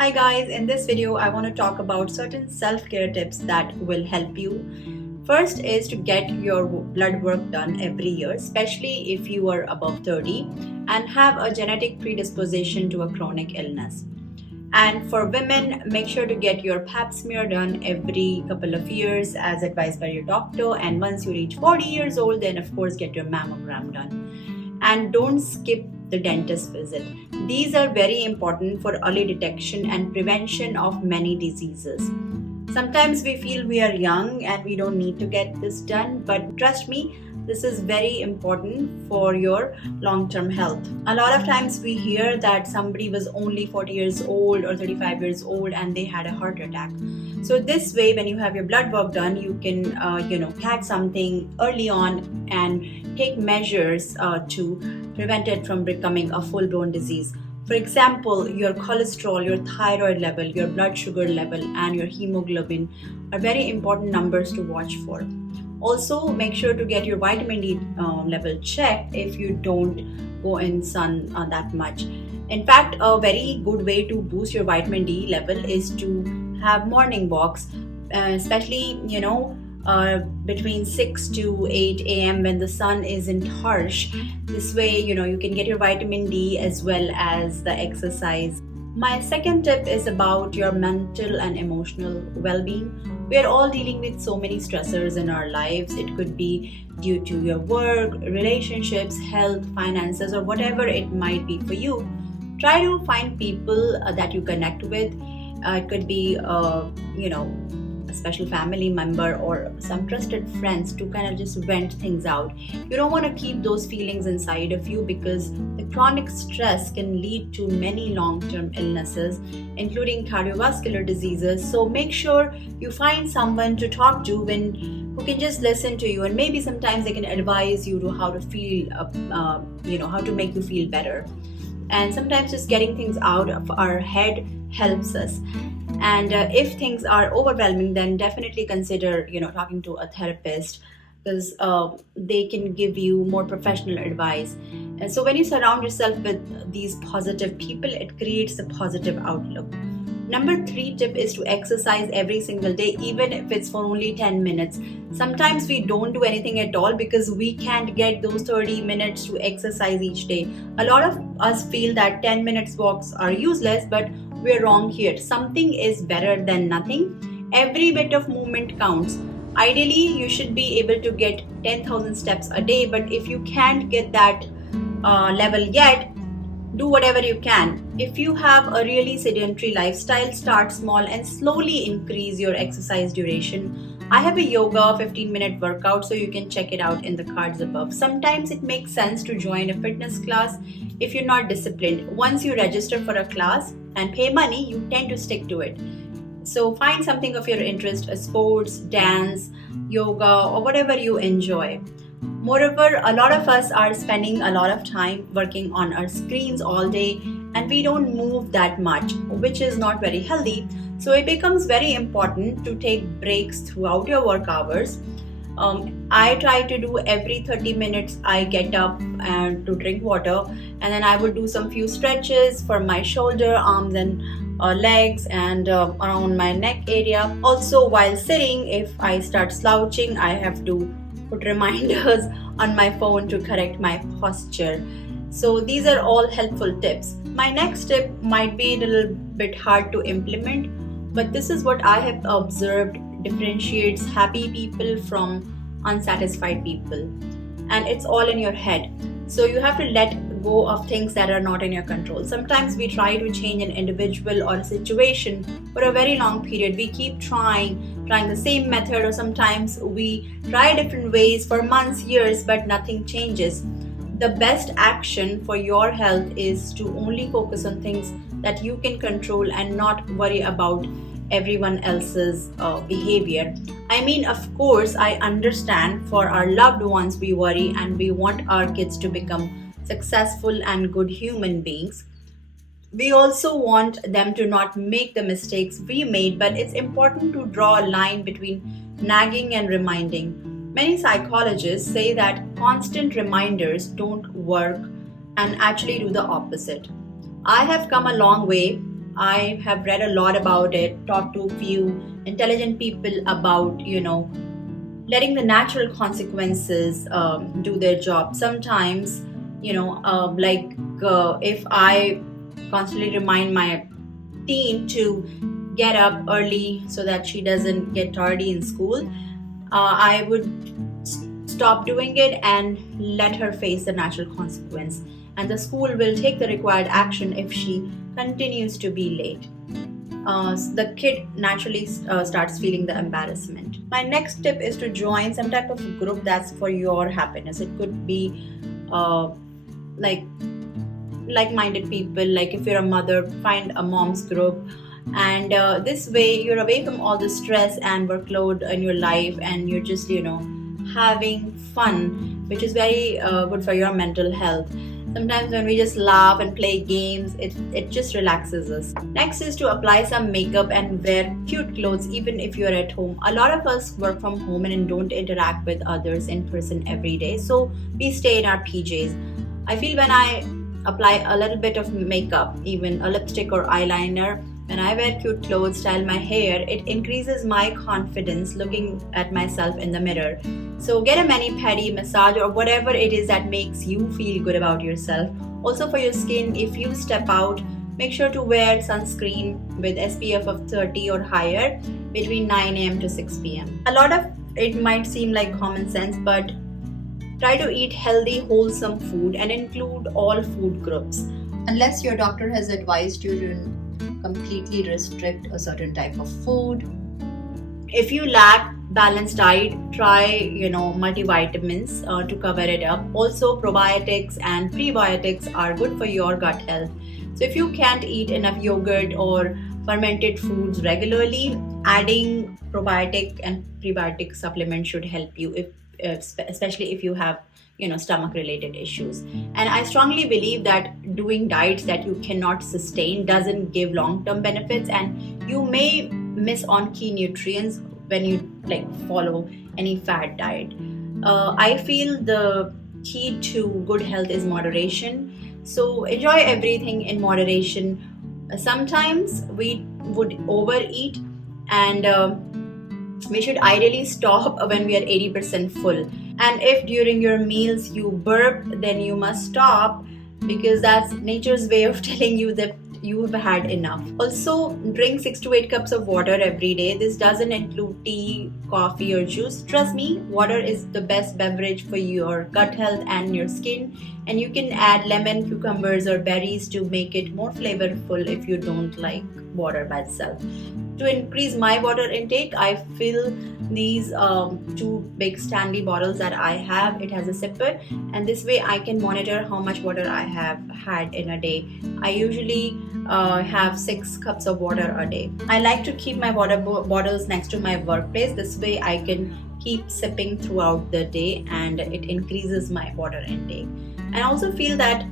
Hi guys, in this video I want to talk about certain self-care tips that will help you. First is to get your blood work done every year, especially if you are above 30 and have a genetic predisposition to a chronic illness. And for women, make sure to get your pap smear done every couple of years as advised by your doctor. And once you reach 40 years old, then of course get your mammogram done. And don't skip the dentist visit. These are very important for early detection and prevention of many diseases. Sometimes we feel we are young and we don't need to get this done, but trust me, this is very important for your long term health. A lot of times we hear that somebody was only 40 years old or 35 years old and they had a heart attack. So, this way, when you have your blood work done, you can catch something early on and take measures to prevent it from becoming a full blown disease. For example, your cholesterol, your thyroid level, your blood sugar level, and your hemoglobin are very important numbers to watch for. Also, make sure to get your vitamin D level checked if you don't go in sun that much. In fact, a very good way to boost your vitamin D level is to have morning walks, especially between 6 to 8 a.m. when the sun isn't harsh. This way, you can get your vitamin D as well as the exercise. My second tip is about your mental and emotional well-being. We are all dealing with so many stressors in our lives. It could be due to your work, relationships, health, finances, or whatever it might be for you. Try to find people that you connect with. It could be, a special family member or some trusted friends to kind of just vent things out. You don't want to keep those feelings inside of you because the chronic stress can lead to many long-term illnesses, including cardiovascular diseases. So make sure you find someone to talk to who can just listen to you, and maybe sometimes they can advise you to how to feel, how to make you feel better. And sometimes just getting things out of our head helps us. And if things are overwhelming, then definitely consider talking to a therapist, because they can give you more professional advice. And so when you surround yourself with these positive people, it creates a positive outlook. Number 3 tip is to exercise every single day, even if it's for only 10 minutes. Sometimes we don't do anything at all because we can't get those 30 minutes to exercise each day. A lot of us feel that 10 minutes walks are useless, but we're wrong here. Something is better than nothing. Every bit of movement counts. Ideally, you should be able to get 10,000 steps a day, but if you can't get that level yet, do whatever you can. If you have a really sedentary lifestyle, start small and slowly increase your exercise duration. I have a yoga 15-minute workout, so you can check it out in the cards above. Sometimes it makes sense to join a fitness class if you're not disciplined. Once you register for a class and pay money, you tend to stick to it. So find something of your interest, a sports, dance, yoga, or whatever you enjoy. Moreover, a lot of us are spending a lot of time working on our screens all day and we don't move that much, which is not very healthy. So it becomes very important to take breaks throughout your work hours. I try to do every 30 minutes. I get up and to drink water, and then I would do some few stretches for my shoulder, arms, and legs, and around my neck area. Also, while sitting, if I start slouching, I have to put reminders on my phone to correct my posture. So these are all helpful tips. My next tip might be a little bit hard to implement, but this is what I have observed differentiates happy people from unsatisfied people. And it's all in your head. So you have to let go of things that are not in your control. Sometimes we try to change an individual or a situation for a very long period. We keep trying the same method, or sometimes we try different ways for months, years, but nothing changes. The best action for your health is to only focus on things that you can control and not worry about everyone else's behavior. I mean, of course, I understand for our loved ones we worry and we want our kids to become successful and good human beings. We also want them to not make the mistakes we made, but it's important to draw a line between nagging and reminding. Many psychologists say that constant reminders don't work and actually do the opposite. I have come a long way I have read a lot about it, talked to a few intelligent people about, letting the natural consequences do their job. Sometimes, if I constantly remind my teen to get up early so that she doesn't get tardy in school, I would stop doing it and let her face the natural consequence. And the school will take the required action if she continues to be late. The kid naturally starts feeling the embarrassment. My next tip is to join some type of group that's for your happiness. It could be uh, like like-minded people. Like if you're a mother, find a mom's group, and this way you're away from all the stress and workload in your life, and you're just having fun, which is very good for your mental health. Sometimes when we just laugh and play games, it just relaxes us. Next is to apply some makeup and wear cute clothes even if you're at home. A lot of us work from home and don't interact with others in person every day, so we stay in our PJs. I feel when I apply a little bit of makeup, even a lipstick or eyeliner, when I wear cute clothes, style my hair, it increases my confidence looking at myself in the mirror. So get a mani-pedi, massage, or whatever it is that makes you feel good about yourself. Also for your skin, if you step out, make sure to wear sunscreen with SPF of 30 or higher between 9 a.m. to 6 p.m. A lot of it might seem like common sense, but try to eat healthy, wholesome food and include all food groups. Unless your doctor has advised you to completely restrict a certain type of food. If you lack balanced diet, try multivitamins to cover it up. Also, probiotics and prebiotics are good for your gut health. So if you can't eat enough yogurt or fermented foods regularly, adding probiotic and prebiotic supplements should help you, especially if you have stomach related issues. And I strongly believe that doing diets that you cannot sustain doesn't give long term benefits, and you may miss on key nutrients when you follow any fad diet. I feel the key to good health is moderation, so enjoy everything in moderation. Sometimes we would overeat, and we should ideally stop when we are 80% full. And if during your meals you burp, then you must stop, because that's nature's way of telling you that you have had enough. Also, drink 6 to 8 cups of water every day. This doesn't include tea, coffee, or juice. Trust me, water is the best beverage for your gut health and your skin. And you can add lemon, cucumbers, or berries to make it more flavorful if you don't like water by itself. To increase my water intake, I fill these two big Stanley bottles that I have. It has a zipper, and this way I can monitor how much water I have had in a day. I usually have 6 cups of water a day. I like to keep my water bottles next to my workplace. This way I can keep sipping throughout the day, and it increases my water intake. And I also feel that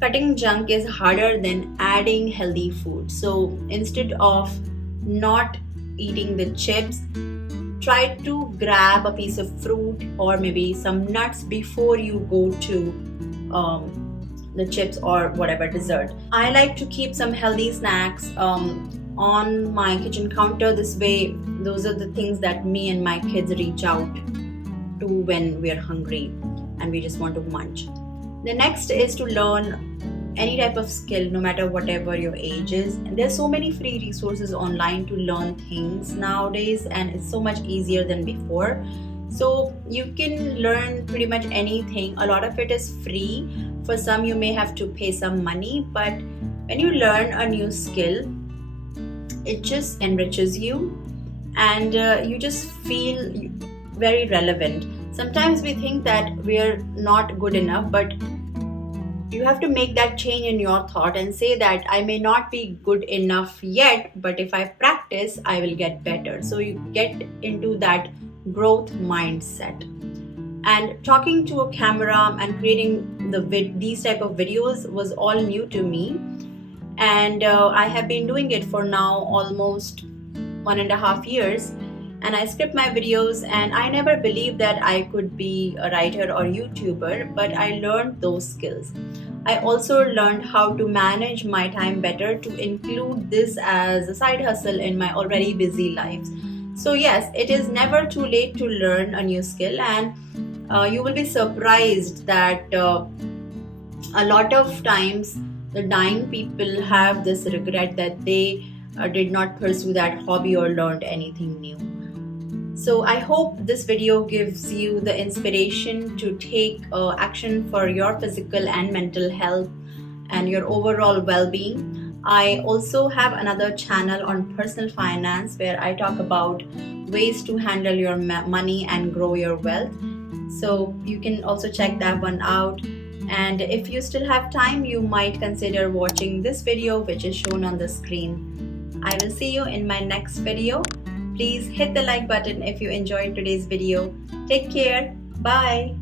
cutting junk is harder than adding healthy food. So instead of not eating the chips, try to grab a piece of fruit or maybe some nuts before you go to the chips or whatever dessert. I like to keep some healthy snacks on my kitchen counter. This way, those are the things that me and my kids reach out to when we are hungry and we just want to munch. The next is to learn any type of skill, no matter whatever your age is. And there's so many free resources online to learn things nowadays, and it's so much easier than before. So you can learn pretty much anything. A lot of it is free. For some, you may have to pay some money, but when you learn a new skill, it just enriches you, and you just feel very relevant. Sometimes we think that we're not good enough, but you have to make that change in your thought and say that I may not be good enough yet, but if I practice, I will get better. So you get into that growth mindset. And talking to a camera and creating these type of videos was all new to me. And I have been doing it for now almost 1.5 years. And I script my videos, and I never believed that I could be a writer or YouTuber, but I learned those skills. I also learned how to manage my time better to include this as a side hustle in my already busy life. So, yes, it is never too late to learn a new skill, and you will be surprised that a lot of times the dying people have this regret that they did not pursue that hobby or learned anything new. So I hope this video gives you the inspiration to take action for your physical and mental health and your overall well-being. I also have another channel on personal finance where I talk about ways to handle your money and grow your wealth. So you can also check that one out. And if you still have time, you might consider watching this video which is shown on the screen. I will see you in my next video. Please hit the like button if you enjoyed today's video. Take care. Bye.